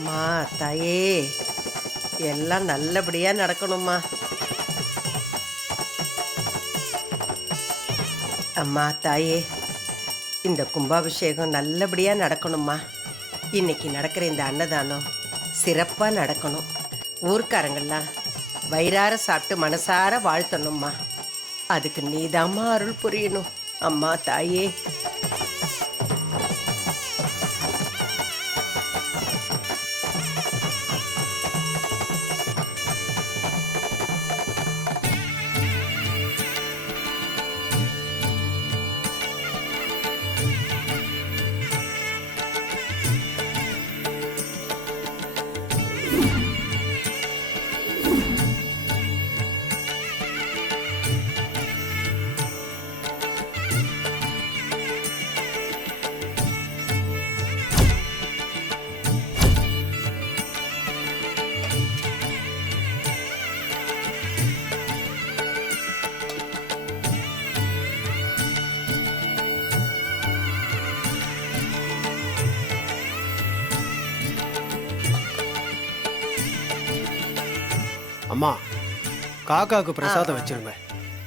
அம்மா தாயே, எல்லாம் நல்லபடியா நடக்கணும்மா. அம்மா தாயே, இந்த கும்பாபிஷேகம் நல்லபடியா நடக்கணும்மா. இன்னைக்கு நடக்கிற இந்த அன்னதானம் சிறப்பா நடக்கணும். ஊர்க்காரங்கெல்லாம் வயிறார சாப்பிட்டு மனசார வாழ்த்தணும்மா. அதுக்கு நீதாம்மா அருள் புரியணும். அம்மா தாயே. அம்மா, காக்காவுக்கு பிரசாதம் வச்சிருங்க.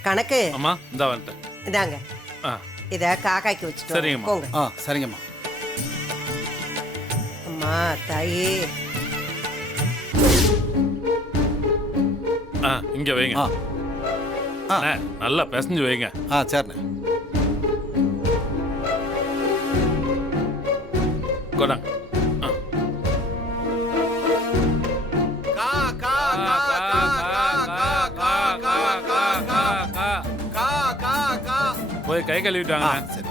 கணக்கு அம்மா இந்த வந்துட்டேன். இதாங்க, இத காக்காய்க்கு வச்சுட்டு சரிங்கம்மா. போங்க. சரிங்கம்மா. அம்மா தாயே. இங்க வைங்க. அண்ணே, நல்லா பிசைஞ்சு வைங்க. சரிண்ணே. கொண்டாங்க. போய் கை கழுவிட்டாங்க. சரி.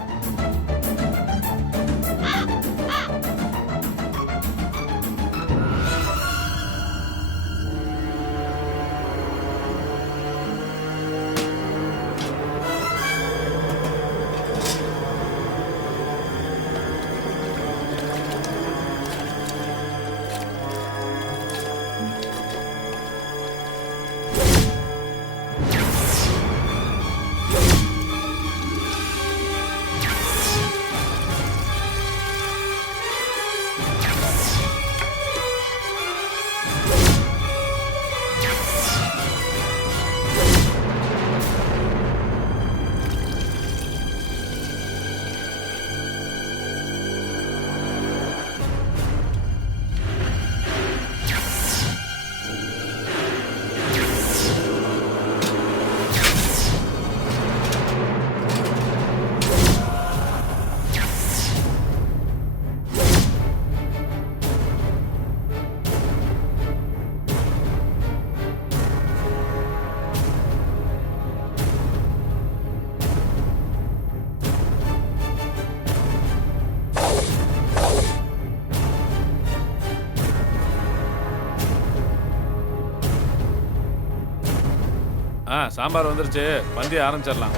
சாம்பார் வந்துருச்சு, பந்தி ஆரம்பிச்சிடலாம்.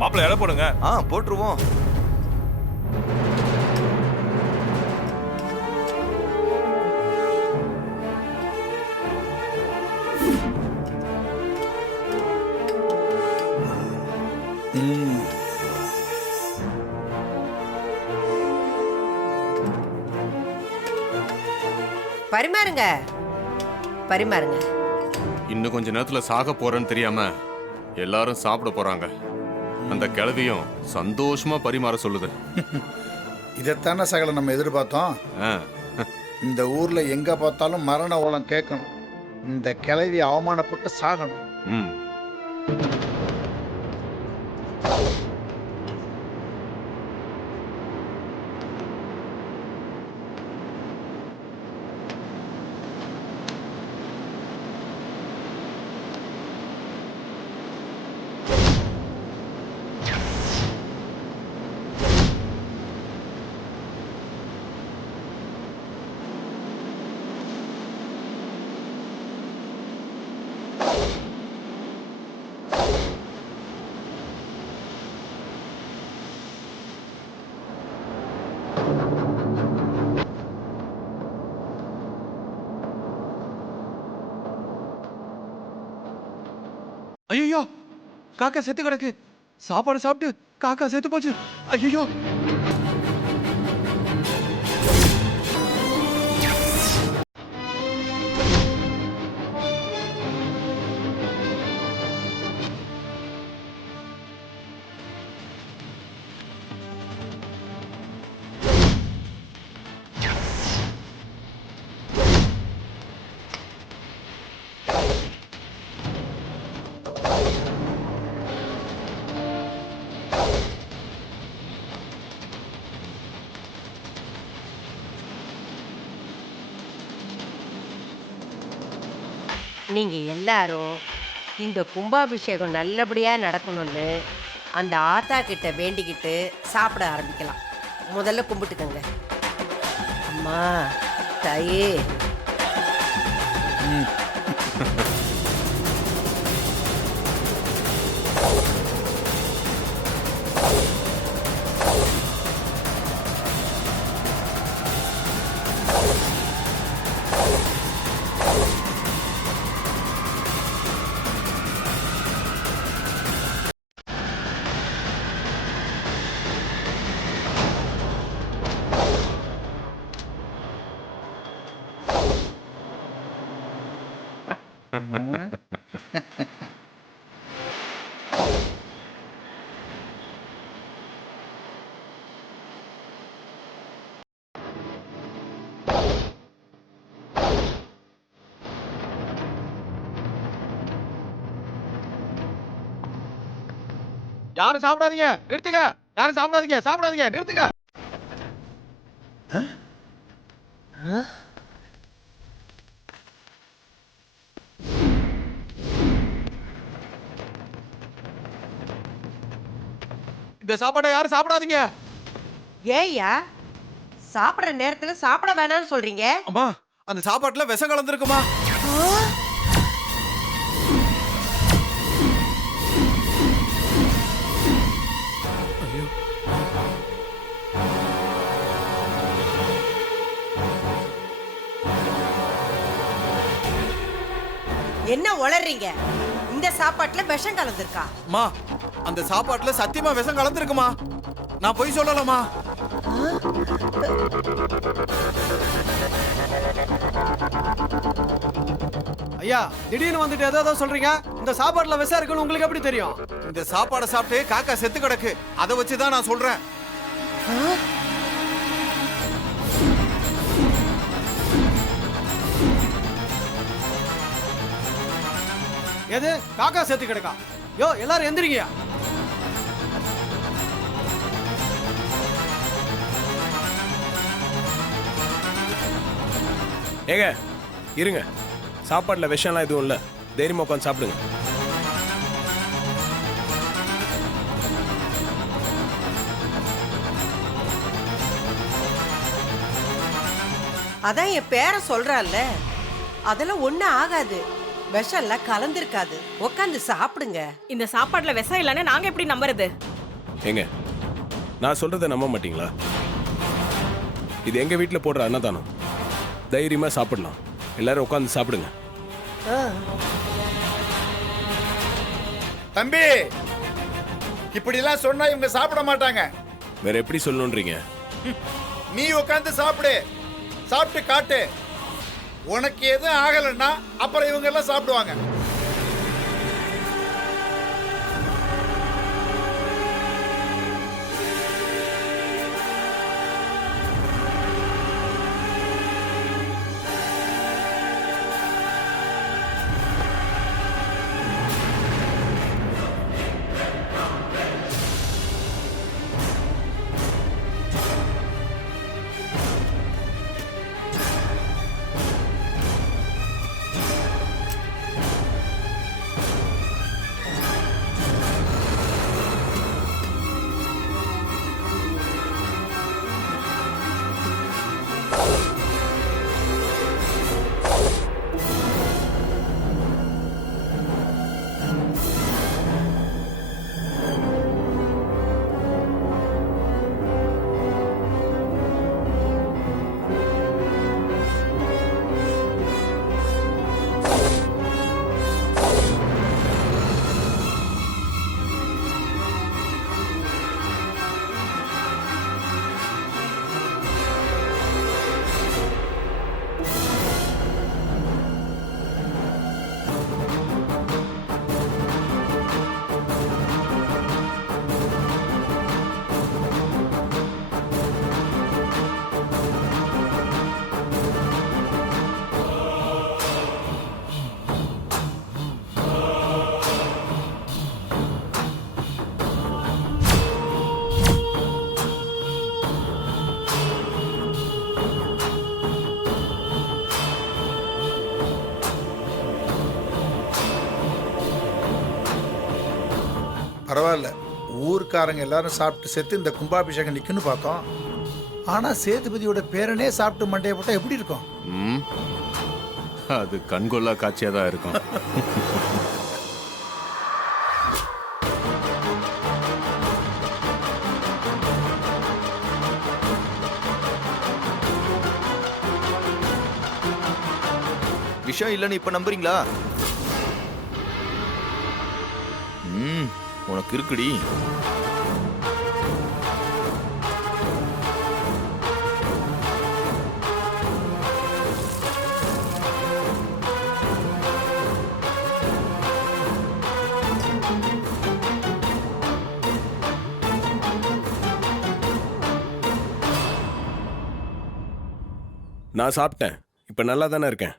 மாப்பிள்ளை இலை போடுங்க. போட்டுருவோம். பரிமாறுங்க, பரிமாறுங்க. இன்னும் கொஞ்ச நேரத்துல சாக போறேன்னு தெரியாம எல்லாரும் சாப்பிட போறாங்க. அந்த கிழவியும் சந்தோஷமா பரிமாற சொல்லுது. இதைத்தானே சகல நம்ம எதிர்பார்த்தோம். இந்த ஊர்ல எங்க பார்த்தாலும் மரண ஓலம் கேட்கணும். இந்த கிழவி அவமானப்பட்டு சாகணும். ஐயோ, காக்கா செத்து கிடக்கு. சாப்பாடு சாப்பிட்டு காக்கா செத்து போச்சு. ஐயோ. நீங்க எல்லாரும் இந்த கும்பாபிஷேகம் நல்லபடியா நடக்கணும்னு அந்த ஆத்தா கிட்ட வேண்டிக்கிட்டு சாப்பிட ஆரம்பிக்கலாம். முதல்ல கும்பிட்டுக்கங்க. அம்மா தாயே. யாரும் சாப்பிடாதீங்க, நிறுத்துங்க. யாரும் சாப்பிடாதீங்க, சாப்பிடாதீங்க, நிறுத்துங்க. இந்த சாப்பாடை யாரும் சாப்பிடாதீங்க. ஏய்யா சாப்பிடுற நேரத்துல சாப்பிட வேணாம்னு சொல்றீங்க? அம்மா, அந்த சாப்பாட்டுல விஷம் கலந்துருக்குமா? என்ன உளறீங்க? இந்த சாப்பாட்டுல விஷம் கலந்துருக்கா? அம்மா, அந்த சாப்பாட்டுல சத்தியமா விஷம் கலந்துருக்குமா? நான் போய் சொல்லலாமா? ஐயா திடீர்னு வந்துட்டு ஏதோ சொல்றீங்க. இந்த சாப்பாட்டுல விஷம் இருக்குன்னு உங்களுக்கு எப்படி தெரியும்? இந்த சாப்பாடை சாப்பிட்டு காக்கா செத்து கிடக்கு. அதை வச்சுதான் நான் சொல்றேன். எது காக்கா செத்து கிடக்கா? யோ எல்லாரும் எந்திரிங்கயா. ஏங்க இருங்க, சாப்பாடுல விஷம்லாம் எதுவும் இல்லை, தைரியமா உட்காந்து சாப்பிடுங்க. அதான் என் பேரை சொல்றான்ல, அதெல்லாம் ஒண்ணும் ஆகாது. விஷம் எல்லாம் கலந்திருக்காது. உட்காந்து சாப்பிடுங்க. இந்த சாப்பாட்டுல விஷம் இல்லைன்னு நாங்க எப்படி நம்புறது? ஏங்க நான் சொல்றதை நம்ப மாட்டீங்களா? இது எங்க வீட்டுல போடுற அன்னதானம். தைரியமா சாப்பிடலாம். எல்லாரும் உட்காந்து சாப்பிடுங்க. தம்பி, இப்படி எல்லாம் சொன்னா இவங்க சாப்பிட மாட்டாங்க. வேற எப்படி சொல்லணும்ன்றீங்க? நீ உட்காந்து சாப்பிடு, சாப்பிட்டு காட்டு. உனக்கு எதுவும் ஆகலைன்னா அப்புறம் இவங்க எல்லாம் சாப்பிடுவாங்க. பரவாயில்ல, ஊர்க்காரங்க எல்லாரும் சாப்பிட்டு சேர்த்து இந்த கும்பாபிஷேகம் நிற்குன்னு பார்த்தோம். ஆனால் சேதுபதியோட பேரனே சாப்பிட்டு மண்டையை போட்டால் எப்படி இருக்கும்? ம், அது கண்கொள்ளா காட்சியாக தான் இருக்கும். விஷயம் இல்லைன்னு இப்ப நம்புறீங்களா? உனக்கு இருக்குடி. நான் சாப்பிட்டேன், இப்போ நல்லா தானே இருக்கேன்.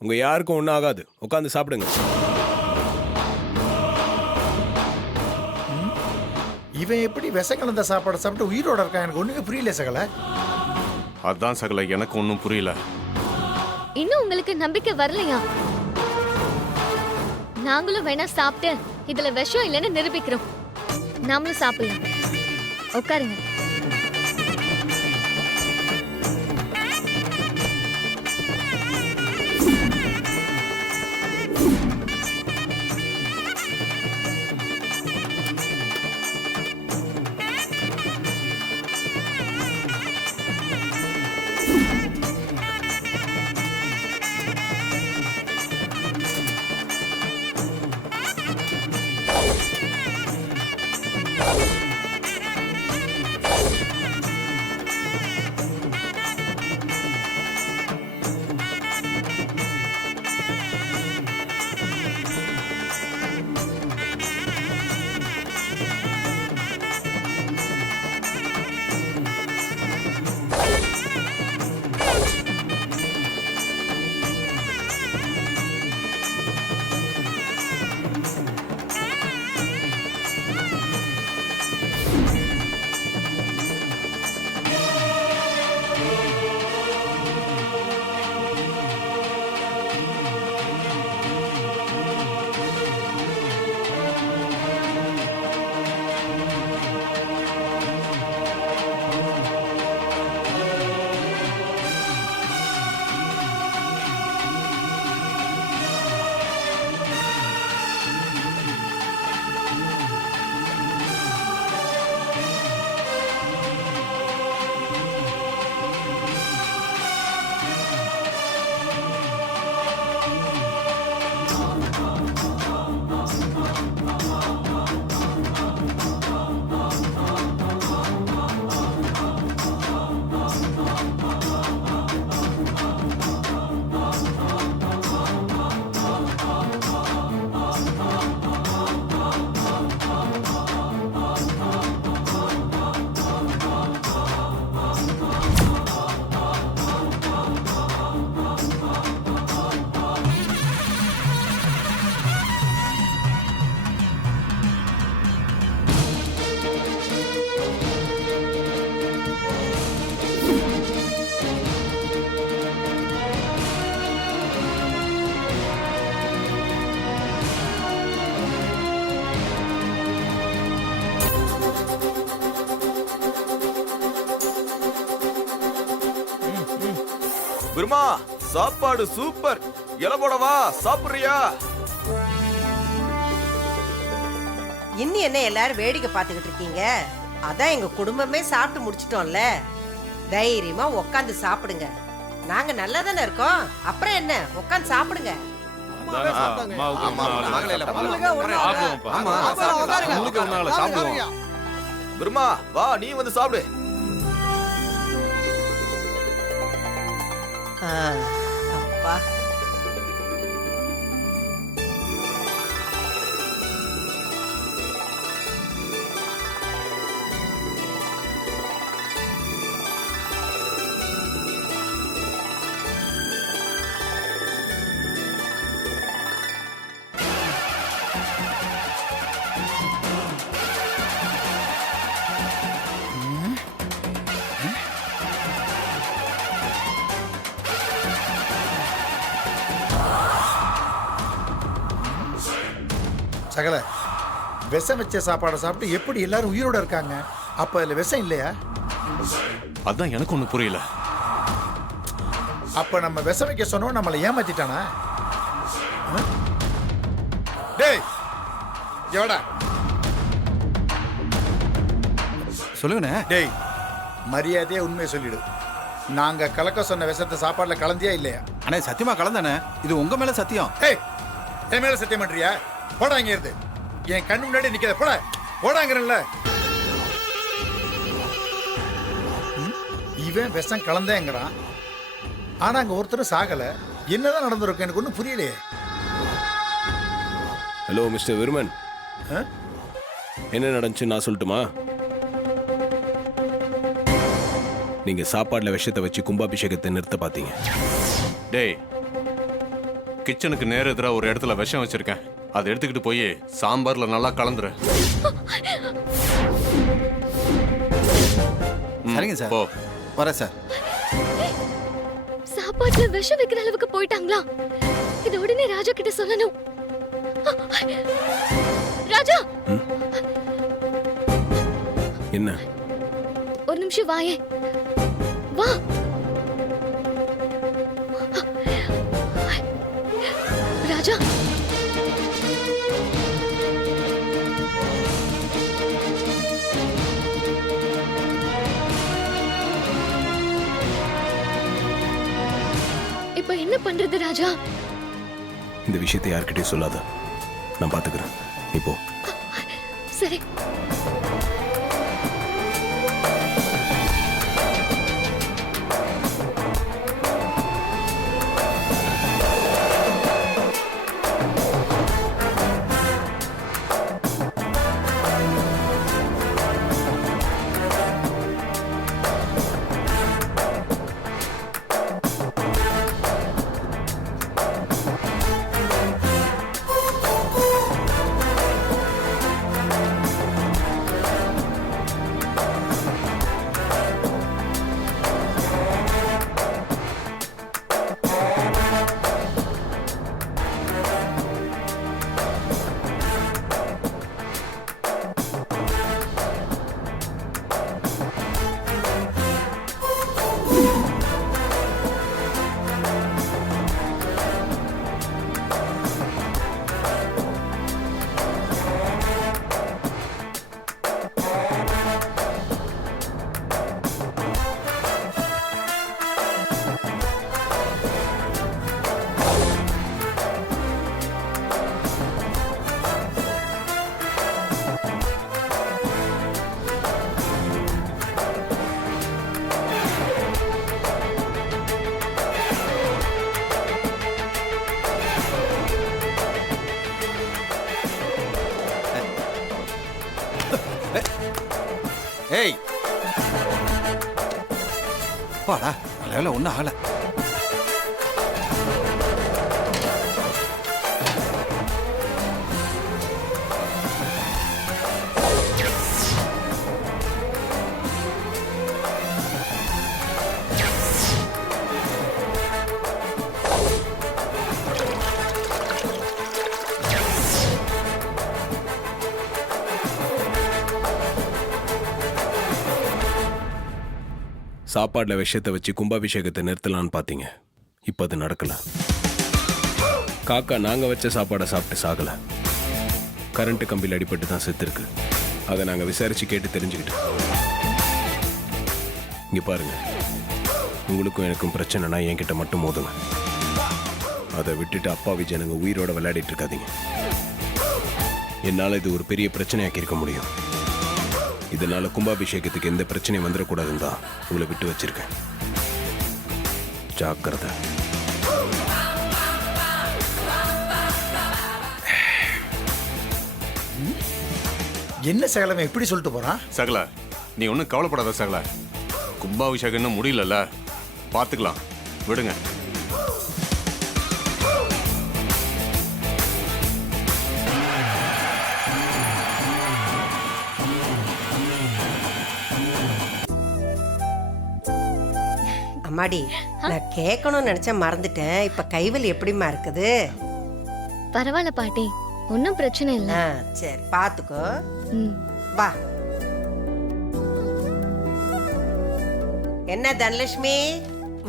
உங்க யாருக்கும் ஒன்றும் ஆகாது, உட்காந்து சாப்பிடுங்க. இவன் எப்படி விஷம் கலந்த சாப்பாடை சாப்பிட்டு உயிரோட இருக்கான்? எனக்கு ஒன்றுமே புரியல சகல. அதான் சகல, எனக்கு ஒன்றும் புரியல. இன்னும் உங்களுக்கு நம்பிக்கை வரலையா? நாங்களும் வேணா சாப்பிட்டு இதுல விஷம் இல்லைன்னு நிரூபிக்கிறோம். நாமளும் சாப்பிடலாம். உட்காருங்க. பெருமா, சாப்பாடு சூப்பர். இலை போடவா, சாப்பிடுறியா? இன்னும் என்ன எல்லாரும் வேடிக்கை பார்த்துக்கிட்டு இருக்கீங்க? அதான் எங்க குடும்பமே சாப்பிட்டு முடிச்சிட்டோம்ல. தைரியமா உட்காந்து சாப்பிடுங்க. நாங்க நல்லா தானே இருக்கோம். அப்புறம் என்ன, உட்காந்து சாப்பிடுங்க. அம்மாவே சாப்பிட்டாங்க. பெருமா, வா, நீ வந்து சாப்பிடு. அப்பா, சகல, விஷம் வச்ச சாப்பாடை சாப்பிட்டு எப்படி எல்லாரும் உயிரோட இருக்காங்க? அப்ப அதுல விஷம் இல்லையா? அதான் எனக்கு ஒண்ணு புரியல. அப்ப நம்ம விஷம் வைக்க சொன்னோம், நம்மளை ஏமாத்திட்டானா? டேய் எவடா? சொல்லுங்கண்ணே. டேய் மரியாதையா உண்மையை சொல்லிடு. நாங்க கலக்க சொன்ன விஷத்தை சாப்பாடுல கலந்தியா இல்லையா? அண்ணே சத்தியமா கலந்தானே, இது உங்க மேல சத்தியம். டேய் என் மேல சத்தியம் பண்றியா? போடா இங்க இருந்து. என் கண்ணு முன்னாடி நிக்காத, போடா போடாங்கிறல்ல. இவன் விஷம் கலந்தேங்கிறான், ஆனா அங்க ஒருத்தரும் சாகல. என்னதான் நடந்திருக்கும் எனக்கு ஒன்றும் புரியலையே. ஹலோ மிஸ்டர் விருமன், என்ன நடந்துச்சு நான் சொல்லட்டுமா? நீங்க சாப்பாடுல விஷத்தை வச்சு கும்பாபிஷேகத்தை நிறுத்த பாத்தீங்க. டேய், கிச்சனுக்கு நேர எதிரா ஒரு இடத்துல விஷம் வச்சிருக்கேன். அதை எடுத்துக்கிட்டு போய் சாம்பார்ல நல்லா கலந்துரு. சரிங்க சார். போ. வரேன் சார். சாப்பாட்டுல விஷம் வைக்கிற அளவுக்கு போயிட்டாங்களா? இது உடனே ராஜா கிட்ட சொல்லணும். ராஜா, என்ன? ஒரு நிமிஷம் வாயே. வா. ராஜா, இப்ப என்ன பண்றது ராஜா? இந்த விஷயத்தை யார்கிட்டயும் சொல்லாத, நான் பாத்துக்கிறேன். இப்போ சரி. ஏய் பாடா, நல்ல வேலை ஒன்றும் ஆகல. சாப்பாடுல விஷத்தை வச்சு கும்பாபிஷேகத்தை நிறுத்தலான்னு பாத்தீங்க. இப்ப அது நடக்கல. காக்கா நாங்க வச்ச சாப்பாடை சாப்பிட்டு சாகல, கரண்ட் கம்பியில் அடிபட்டு தான் செத்துருக்கு. அதை நாங்க விசாரிச்சு கேட்டு தெரிஞ்சுக்கிட்டோம். இங்க பாருங்க, உங்களுக்கும் எனக்கும் பிரச்சனைனா என்கிட்ட மட்டும் மோதுங்க. அதை விட்டுட்டு அப்பாவி ஜனங்க உயிரோட விளையாடிட்டு இருக்காதீங்க. என்னால இது ஒரு பெரிய பிரச்சனையாக்கி இருக்க முடியும். இதனால கும்பாபிஷேகத்துக்கு எந்த பிரச்சனையும் வந்துடக்கூடாதுன்னு தான் உங்களை விட்டு வச்சிருக்கேன். ஜாக்கிரதை. என்ன சகலமே எப்படி சொல்லிட்டு போறான்? சகல, நீ ஒன்றும் கவலைப்படாத சகல. கும்பாபிஷேகம் இன்னும் முடியலல்ல, பார்த்துக்கலாம், விடுங்க. அம்மாடி, நான் கேட்கணும்னு நினைச்சேன், மறந்துட்டேன். இப்ப கைவலி எப்படிமா இருக்குது? பரவாயில்ல பாட்டி, ஒன்றும் பிரச்சனை இல்லை. சரி பாத்துக்கோ. ம். வா. என்ன தனலட்சுமி?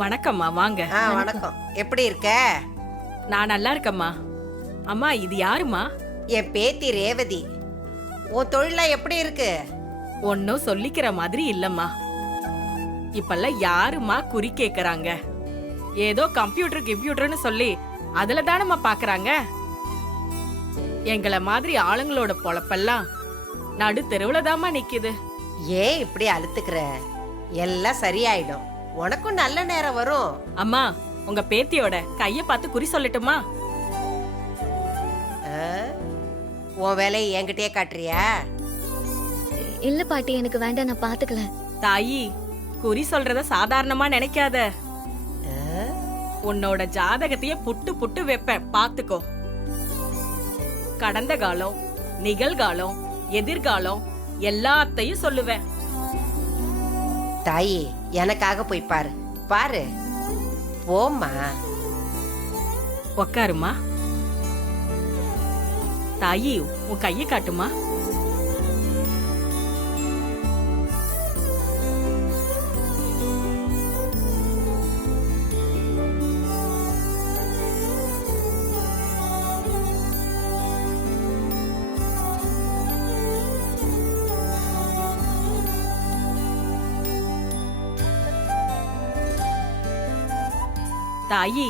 வணக்கம்மா, வாங்க. வணக்கம். எப்படி இருக்க? நான் நல்லா இருக்கம்மா. அம்மா, இது யாருமா? என் பேத்தி ரேவதி. உன் தொழிலாம் எப்படி இருக்கு? ஒன்னும் சொல்லிக்கிற மாதிரி இல்லம்மா. இப்பெல்லாம் யாருமா குறி கேக்குறாங்க? ஏதோ கம்ப்யூட்டர்னு சொல்லி அதுல தானம்மா பாக்குறாங்க. எங்களை மாதிரி ஆளுங்களோட பொழப்பெல்லாம் நடு தெருவுல தாம்மா நிக்குது. ஏன் இப்படி அழுத்துக்கிற? எல்லாம் சரியாயிடும். உனக்கும் நல்ல நேரம் வரும். அம்மா, உங்க பேத்தியோட கைய பார்த்து குறி சொல்லட்டுமா? உன் வேலையை என்கிட்டயே காட்டுறியா? இல்ல பாட்டி, எனக்கு வேண்டாம், நான் பாத்துக்கல. தாயி, குறி சொல்றத சாதாரணமா நினைக்காத. உன்னோட ஜாதகத்தையே புட்டு புட்டு வைப்பேன், பாத்துக்கோ. கடந்த காலம், நிகழ்காலம், எதிர்காலம் எல்லாத்தையும் சொல்லுவேன். தாயி, எனக்காக போய் பாரு. பாரு, போம்மா. உக்காருமா. தாயி, உன் கையை காட்டுமா. தாயி,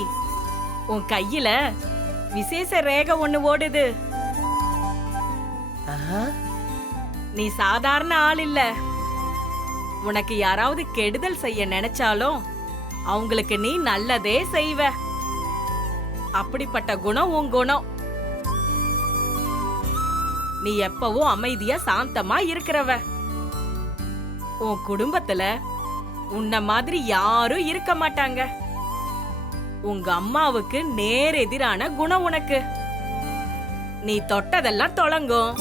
உன் கையில விசேஷ ரேகை ஒண்ணு ஓடுது. நீ சாதாரண ஆள் இல்ல. உனக்கு யாராவது கெடுதல் செய்ய நினைச்சாலும் அவங்களுக்கு நீ நல்லதே செய்வ. அப்படிப்பட்ட குணம் உன் குணம். நீ எப்பவும் அமைதியா சாந்தமா இருக்கிறவ. உன் குடும்பத்துல உன்ன மாதிரி யாரும் இருக்க மாட்டாங்க. உங்க அம்மாவுக்கு நேர் எதிரான குணம் உனக்கு. நீ தொட்டதெல்லாம் தொலங்கும்.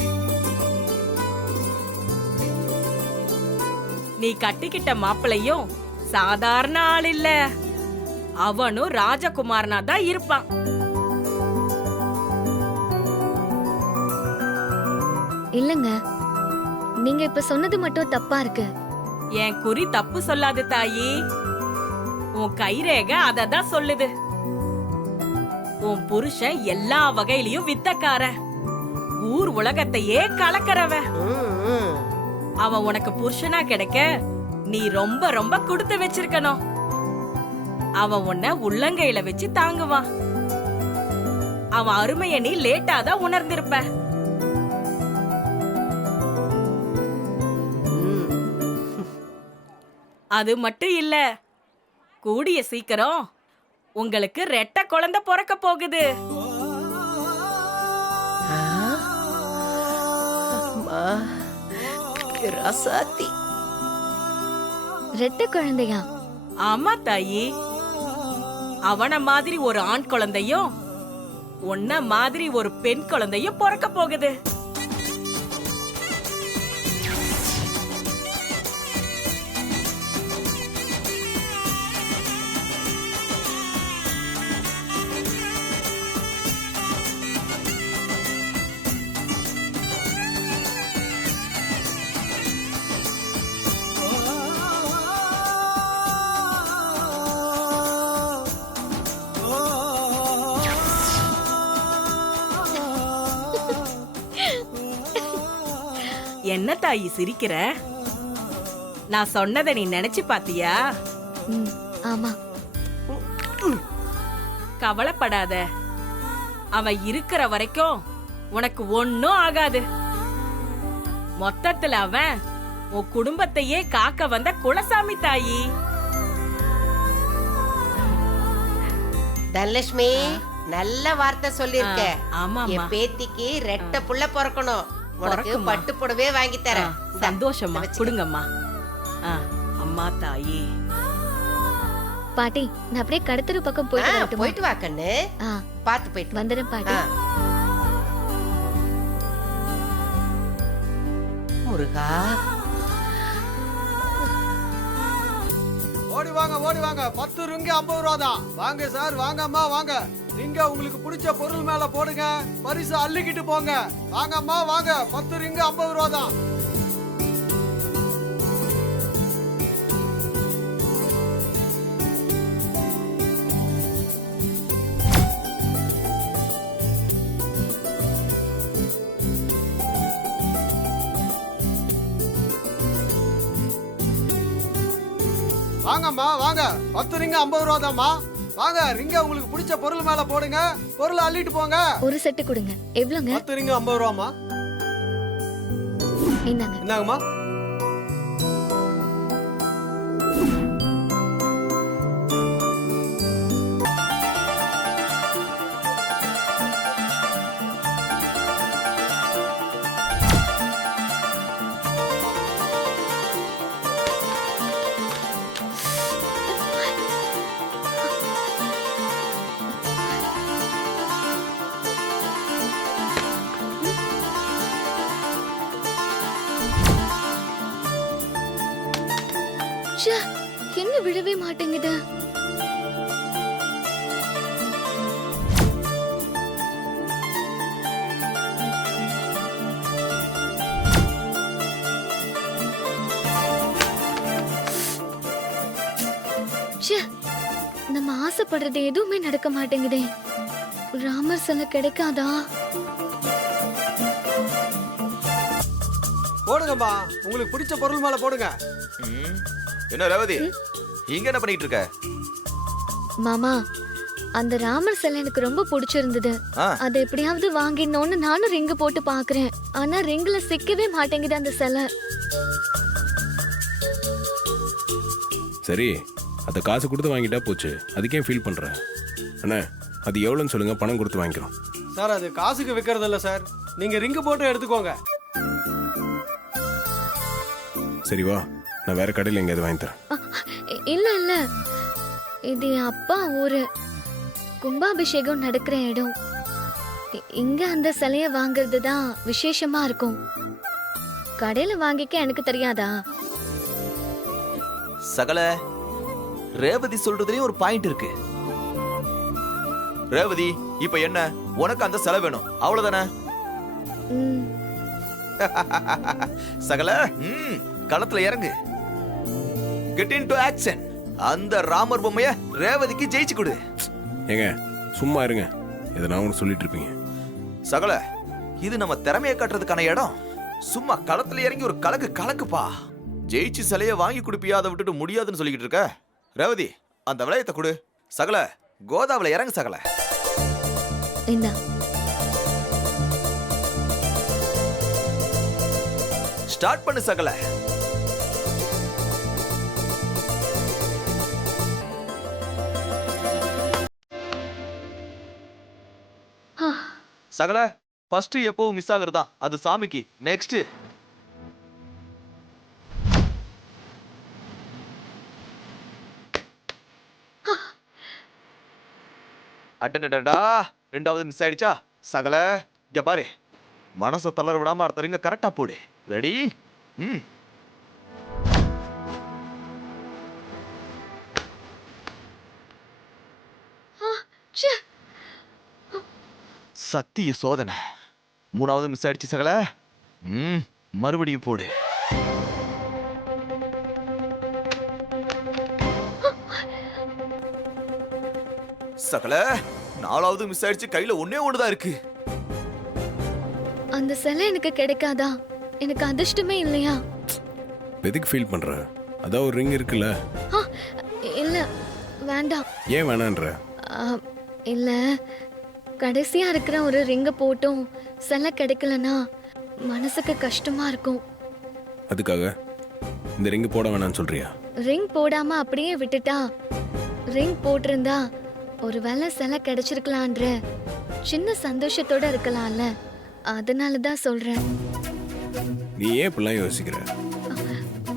நீ கட்டிக்கிட்ட மாப்பிளையும் சாதாரண ஆள் இல்ல. அவனும் ராஜகுமாரனா தான் இருப்பான். இல்லங்க, நீங்க இப்ப சொன்னது மட்டும் தப்பா இருக்கு. என் குறி தப்பு சொல்லாது தாயி. உன் கைரேகை அததான் சொல்லுது. உன் புருஷன் எல்லா வகையிலயும் வித்தக்கார, ஊர் உலகத்தையே கலக்கறவ. அவன் உனக்கு புருஷனா கிடைக்க நீ ரொம்ப ரொம்ப கொடுத்து வச்சிருக்கணும். அவன் உன்னை உள்ளங்கையில வச்சு தாங்குவான். அவன் அருமைய நீ லேட்டா தான் உணர்ந்திருப்ப. அது மட்டும் இல்ல, கூடிய சீக்கிரம் உங்களுக்கு ரெட்டை குழந்தை பிறக்க போகுது. ரெட்டை குழந்தையா? ஆமா தாயி. அவன மாதிரி ஒரு ஆண் குழந்தையும் உன்ன மாதிரி ஒரு பெண் குழந்தையும் பிறக்க போகுது. என்ன தாயி சிரிக்கிற? நான் சொன்னதை நீ நினைச்சு பாத்தியா? ஆமா. கவலைப்படாத. அவ இருக்கிற வரைக்கும் உனக்கு ஒன்னும் ஆகாது. மொத்தத்துல அவன் உன் குடும்பத்தையே காக்க வந்த குலசாமி தாயி. தனலட்சுமி, நல்ல வார்த்தை சொல்லிருக்க. ஆமா, என் பேத்திக்கு ரெட்டை புள்ள பிறக்கணும். உனக்கு பட்டு புடவே வாங்கி தரேன். சந்தோஷமா கொடுங்கம்மா. அம்மா தாயி. பாட்டி, நான் அப்படியே கடத்தரு பக்கம் போயிட்டு வா கண்ணு. பாத்து போயிட்டு வந்துடுறேன் பாட்டி. முருகா, ஓடி வாங்க 10 ருங்க 50 ரூபா தான். வாங்க சார், வாங்க அம்மா, வாங்க. ரிங்க உங்களுக்கு பிடிச்ச பொருள் மேல போடுங்க, பரிசு அள்ளிக்கிட்டு போங்க. வாங்கம்மா வாங்க, 10 ரிங்கு 50 ரூபா தான். வாங்கம்மா வாங்க, 10 ரிங்கு 50 ரூபா தான்மா. வாங்க, ரிங்க உங்களுக்கு பிடிச்ச பொருள் மேல போடுங்க, பொருளை அள்ளிட்டு போங்க. ஒரு செட்டு கொடுங்க. எவ்வளோங்க? 10 ரிங்கு 50 ரூபாமா. இந்தாங்க. என்னங்கம்மா? ச்சே, என்ன விழவே மாட்டேங்குது. ச்சே, நம்ம ஆசைப்படுறது எதுவுமே நடக்க மாட்டேங்குதே. ராமர் சிலை கிடைக்காதா? போடுங்கம்மா, உங்களுக்கு பிடிச்ச பொருள் மேல போடுங்க. என்ன ரேவதி, இங்க என்ன பண்ணிட்டு இருக்க? மாமா, அந்த ராமர் சிலை எனக்கு ரொம்ப பிடிச்சிருந்தது. அதை எப்படியாவது வாங்கிடணும்னு நானும் ரிங்கு போட்டு பாக்குறேன். ஆனா ரிங்ல சிக்கவே மாட்டேங்குது அந்த சிலை. சரி, அதை காசு கொடுத்து வாங்கிட்டா போச்சு, அதுக்கே ஃபீல் பண்ற அண்ணா. அது எவ்வளோன்னு சொல்லுங்க, பணம் கொடுத்து வாங்கிக்கிறோம். சார், அது காசுக்கு விற்கிறது இல்ல சார், நீங்க ரிங்கு போட்டு எடுத்துக்கோங்க. சரி வா, நான் வேற கடையில் எங்கேயாவது வாங்கி தரேன். இல்ல இல்ல, இது என் அப்பா ஊரு. கும்பாபிஷேகம் நடக்கிற இடம். இங்க அந்த சிலைய வாங்குறது தான் விசேஷமா இருக்கும். கடையில வாங்கிக்க எனக்கு தெரியாதா? சகல, ரேவதி சொல்றதுலயும் ஒரு பாயிண்ட் இருக்கு. ரேவதி, இப்ப என்ன, உனக்கு அந்த சிலை வேணும் அவ்வளவுதானே? ம், சகல, களத்துல இறங்கு. Get into action. அந்த ராமர் பொம்மைய ரேவதிக்கு ஜெயிச்சு கொடு. ஏங்க சும்மா இருங்க, இதை நான் ஒன்று சொல்லிட்டு இருப்பீங்க. சகல, இது நம்ம திறமையை காட்டுறதுக்கான இடம். சும்மா களத்துல இறங்கி ஒரு கலக்கு கலக்குப்பா. ஜெயிச்சு சிலைய வாங்கி கொடுப்பியா, அதை விட்டுட்டு முடியாதுன்னு சொல்லிக்கிட்டு இருக்க? ரேவதி, அந்த விளையத்தை கொடு. சகல, கோதாவில இறங்கு. சகல, இந்தா. ஸ்டார்ட் பண்ணு. சகல, சகல, ஃபர்ஸ்ட் எப்பவும் மிஸ் ஆகுறதா, அது சாமிக்கு. நெக்ஸ்ட் அட்டடடா, ரெண்டாவது மிஸ் ஆயிடுச்சா? சகல, இங்க பாரு, மனசை தளர விடாம அடுத்த ரிங்க கரெக்டா போடு. ரெடி? சத்திய சோதனை. மூணாவது மிஸ் ஆயிடுச்சு சகல. மறுபடியும் போடு. சகல, நாலாவது மிஸ் ஆயிடுச்சு. கையில ஒண்ணே ஒண்ணுதான் இருக்கு. அந்த சிலை எனக்கு கிடைக்காதா? எனக்கு அதிர்ஷ்டமே இல்லையா? எதுக்கு ஃபீல் பண்ற? அதான் ஒரு ரிங் இருக்குல்ல. இல்ல, வேண்டாம். ஏன் வேணான்ற? இல்ல, கடைசியா இருக்கிற ஒரு ரிங்க போட்டும் சிலை கிடைக்கலனா மனசுக்கு கஷ்டமா இருக்கும். அதுக்காக இந்த ரிங் போட வேணாம்னு சொல்றியா? ரிங் போடாம அப்படியே விட்டுட்டா, ரிங் போட்டிருந்தா ஒருவேளை சிலை கிடைச்சிருக்கலான்ற சின்ன சந்தோஷத்தோட இருக்கலாம்ல. அதனாலதான் சொல்றேன். நீ ஏன் இப்பெல்லாம் யோசிக்கிற?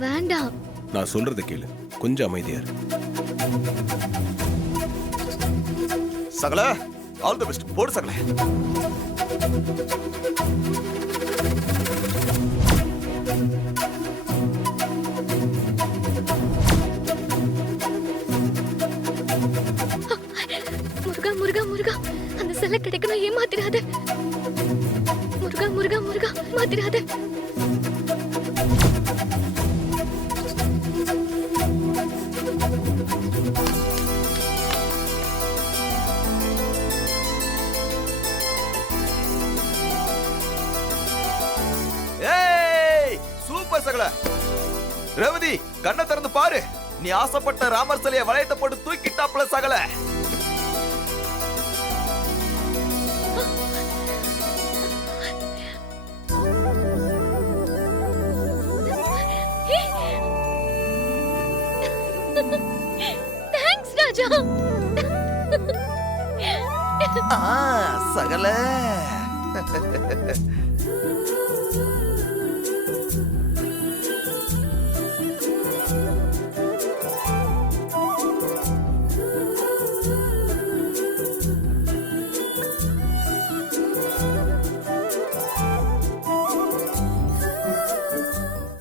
வேண்டாம். நான் சொல்றத கேளு, கொஞ்சம் அமைதியா இரு. சகல, ஆல் தி பெஸ்ட். போடு சகல. முருகா முருகா முருகா, சிலை கிடைக்கணும், ஏமாத்திராத. முருகா முருகா முருகா, மாத்திராத. ஏய் சூப்பர் சகல. ரேவதி கண்ணை திறந்து பாரு. நீ ஆசைப்பட்ட ராமர் சிலையை வளையத்தை போட்டு தூக்கிட்டாப்ல சகல. தேங்க்ஸ் ராஜா. சகல